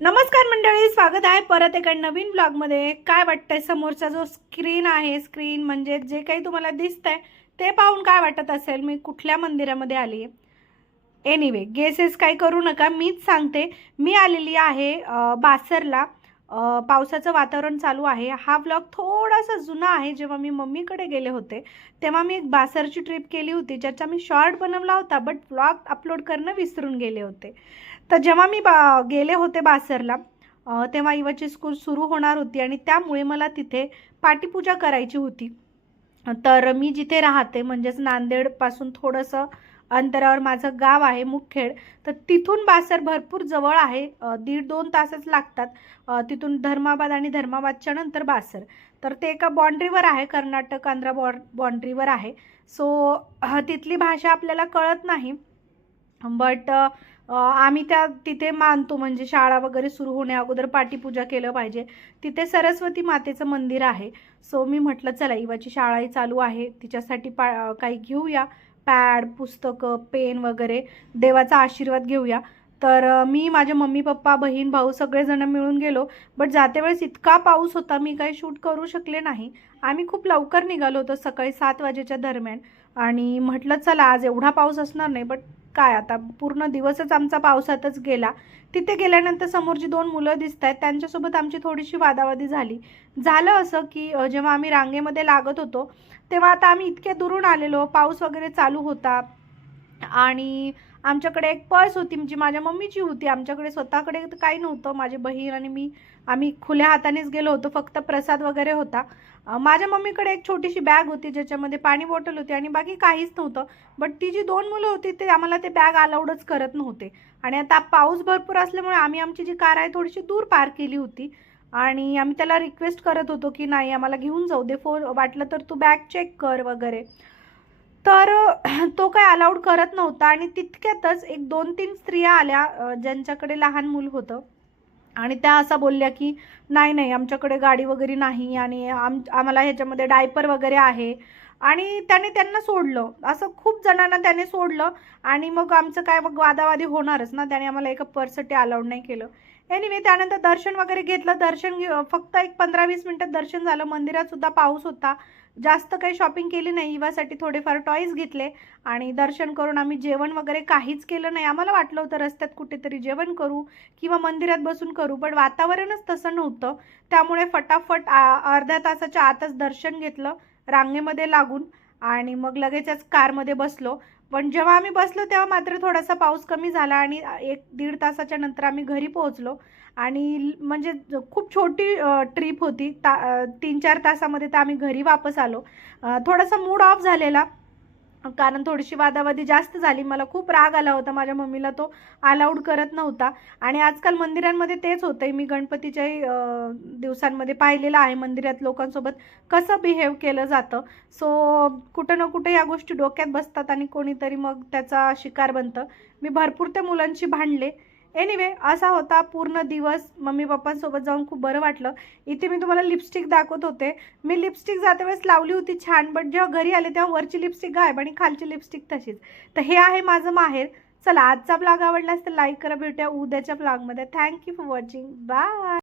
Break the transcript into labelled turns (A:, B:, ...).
A: नमस्कार मंडळी स्वागत आहे परत एका नवीन ब्लॉगमध्ये काय वाटतंय? समोरचा जो स्क्रीन आहे स्क्रीन म्हणजे जे काही तुम्हाला दिसतंय ते पाहून काय वाटत असेल? मी कुठल्या मंदिरामध्ये आली आहे? एनिवे गेसेस काय करू नका मीच सांगते. मी आलेली आहे बासरला. पावसाचं वातावरण चालू आहे. हा ब्लॉग थोडासा जुना आहे. जेव्हा मी मम्मीकडे गेले होते तेव्हा मी एक बासरची ट्रिप केली होती ज्याचा मी शॉर्ट बनवला होता बट ब्लॉग अपलोड करणं विसरून गेले होते. तर जेव्हा मी बा गेले होते बासरला तेव्हा इवाची स्कूल सुरू होणार होती आणि त्यामुळे मला तिथे पाटीपूजा करायची होती. तर मी जिथे राहते म्हणजेच नांदेडपासून थोडंसं अंतरावर माझं गाव आहे मुखेड तर तिथून बासर भरपूर जवळ आहे. दीड दोन तासच लागतात. तिथून धर्माबाद आणि धर्माबादच्या नंतर बासर. तर ते एका बाँड्रीवर आहे कर्नाटक आंध्रा बॉ बाँड्रीवर आहे. सो तिथली भाषा आपल्याला कळत नाही. बट आम्ही त्या तिथे मानतो म्हणजे शाळा वगैरे सुरू होण्या अगोदर पाटीपूजा केलं पाहिजे. तिथे सरस्वती मातेचं मंदिर आहे. सो मी म्हटलं चला इवाची शाळाही चालू आहे. तिच्यासाठी पा काही घेऊया. पॅड पुस्तकं पेन वगैरे देवाचा आशीर्वाद घेऊया. तर मी माझे मम्मी पप्पा बहीण भाऊ सगळेजण मिळून गेलो. बट जाते वेळेस इतका पाऊस होता मी काही शूट करू शकले नाही. आम्ही खूप लवकर निघालो होतो सकाळी सात वाजेच्या दरम्यान. आणि म्हटलं चला आज एवढा पाऊस असणार नाही बट काय आता? पूर्ण दिवसच आमचा पावसातच गेला. तिथे गेल्यानंतर समोर जी दोन मुलं दिसत आहेत त्यांच्यासोबत आमची थोडीशी वादावादी झाली. झालं असं की जेव्हा आम्ही रांगेमध्ये लागत होतो तेव्हा आता आम्ही इतक्या दुरून आलेलो. पाऊस वगैरे चालू होता. आणि आमच्याकडे एक पर्स होती जी माझ्या मम्मीची होती. आमच्याकडे स्वतःकडे तर काही नव्हतं. माझी बहीण आणि मी आम्ही खुल्या हातानेच गेलो होतो. फक्त प्रसाद वगैरे होता. माझ्या मम्मीकडे एक छोटीशी बॅग होती ज्याच्यामध्ये पाणी बॉटल होती आणि बाकी काहीच नव्हतं. बट ती जी दोन मुलं होती ते आम्हाला ते बॅग अलाउडच करत नव्हते. आणि आता पाऊस भरपूर असल्यामुळे आम्ही आमची जी कार आहे थोडीशी दूर पार्क केली होती. आणि आम्ही त्याला रिक्वेस्ट करत होतो की नाही आम्हाला घेऊन जाऊ दे. फोन वाटलं तर तू बॅग चेक कर वगैरे. तर तो काय अलाउड करत नव्हता आणि तितक्यातच एक दोन तीन स्त्रिया आल्या ज्यांच्याकडे लहान मूल होतं. आणि त्या असा बोलल्या की नाही नाही आमच्याकडे गाडी वगैरे नाही आणि आम आम्हाला ह्याच्यामध्ये डायपर वगैरे आहे. आणि त्याने त्यांना सोडलं. असं खूप जणांना त्याने सोडलं आणि मग आमचं काय मग वादावादी होणारच ना? त्याने आम्हाला एका पर्ससाठी अलाउड नाही केलं. एनिवे त्यानंतर दर्शन वगैरे घेतलं. दर्शन घे फक्त एक पंधरा वीस मिनटात दर्शन झालं. मंदिरात सुद्धा पाऊस होता. जास्त काही शॉपिंग केली नाही इवासाठी थोडेफार टॉईज घेतले आणि दर्शन करून आम्ही जेवण वगैरे काहीच केलं नाही. आम्हाला वाटलं होतं रस्त्यात कुठेतरी जेवण करू किंवा मंदिरात बसून करू पण वातावरणच तसं नव्हतं. त्यामुळे फटाफट अर्ध्या तासाच्या आतच दर्शन घेतलं रांगेमध्ये लागून आणि मग लगेचच कारमध्ये बसलो. पण जेव्हा आम्ही बसलो तेव्हा मात्र थोडासा पाऊस कमी झाला आणि एक दीड तासाच्या नंतर आम्ही घरी पोहोचलो. आणि म्हणजे खूप छोटी ट्रिप होती. ता तीन चार तासामध्ये तर आम्ही घरी वापस आलो. थोडासा मूड ऑफ झालेला. कारण थोडीशी वादावादी जास्त झाली. मला खूप राग आला होता. माझ्या मम्मीला तो अलाउड करत नव्हता. आणि आजकाल मंदिरांमध्ये तेच होतंय. मी गणपतीच्याही दिवसांमध्ये पाहिलेलं आहे. मंदिरात लोकांसोबत कसं बिहेव केलं जातं. सो कुठं ना कुठं या गोष्टी डोक्यात बसतात आणि कोणीतरी मग त्याचा शिकार बनतं. मी भरपूर त्या मुलांशी भांडले. एनिवे असा होता पूर्ण दिवस. मम्मी पप्पांसोबत जाऊन खूप बरं वाटलं. इथे मी तुम्हाला लिपस्टिक दाखवत होते. मी लिपस्टिक जाते वेळेस लावली होती छान बट जेव्हा घरी आले तेव्हा वरची लिपस्टिक गायब आणि खालची लिपस्टिक तशीच. तर हे आहे माझं माहेर. चला आजचा ब्लॉग आवडला तर लाईक करा भेटूया उद्याच्या ब्लॉगमध्ये थँक्यू फॉर वॉचिंग बाय